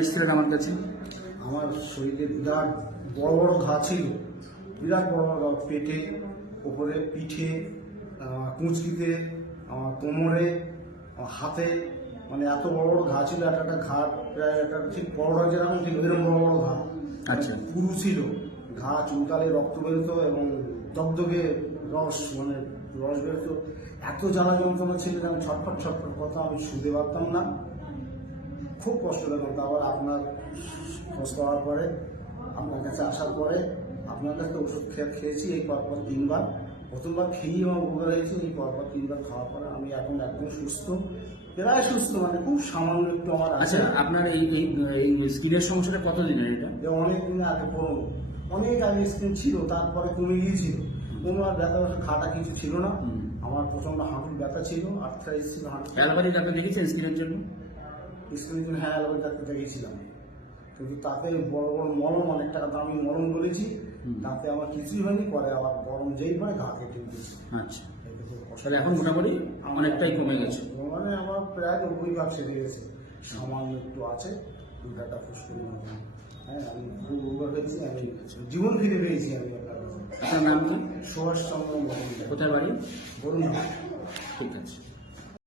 এসেছিলেন আমার কাছে। আমার শরীরে বিরাট বড় বড় ঘা ছিল, বিরাট বড় বড় ঘা পেটে, ওপরে, পিঠে, কুঁচকিতে, আমার কোমরে, আমার হাতে, মানে এত বড় বড় ঘা ছিল। একটা একটা ঘা প্রায় একটা ঠিক বড় যেরকম ঠিক এরকম বড় বড় ঘা। আচ্ছা, পুরু ছিল, ঘা চুলকালে রক্ত বেরোতো এবং দগদগে রস, মানে রস বেরোতো। এত জ্বালা যন্ত্রণা ছিল যে আমি ছটফট ছটফট কথা আমি শুতে পারতাম না, খুব কষ্ট লাগতো। আবার আপনার খোঁজ করার পরে, আপনার কাছে আসার পরে আপনার কাছে ওষুধ খেয়েছি এই পরপর 3 বার। প্রথমবার খেয়েই আমার উপকার হয়েছে, এই পরপর 3 বার খাওয়ার পরে আমি এখন একদম সুস্থ, প্রায় সুস্থ, মানে খুব সামান্য একটু আমার আছে। আচ্ছা, আপনার এই এই এই স্কিনের সমস্যাটা কতদিনের এটা? অনেক দিন আগে পুরনো, অনেক আগে স্কিন ছিল, তারপরে কমে গিয়েছিল। কোনো আর ব্যথা খাটা কিছু ছিল না। আমার প্রচন্ড হাঁটুর ব্যথা ছিল, আর্থ্রাইটিস ছিল হাঁটু। অ্যালোপ্যাথি ডাক্তার দেখেছেন স্কিনের জন্য? স্কিনের জন্য হ্যাঁ অ্যালোপ্যাথি ডাক্তার দেখিয়েছিলাম, কিন্তু তাতে বড় বড় মলম, অনেক টাকা দামি মলম বলেছি, তাতে আমার কিছুই হয়নি। পরে আবার গরম যেই পরে ঘা কেটে দিয়েছি। আচ্ছা, তাহলে এখন মোটামুটি অনেকটাই কমে গেছে। মানে আমার প্রায় 90% সেরে গেছে, সামান্য একটু আছে, 2টা ফুসকুড়ি মতো। হ্যাঁ, আমি খুব উপকার পেয়েছি, আমি জীবন ফিরে পেয়েছি। আমি আপনার নাম কি? সুভাষ চন্দ্র মজুমদার। কোথায় বাড়ি? বলুন। ঠিক আছে।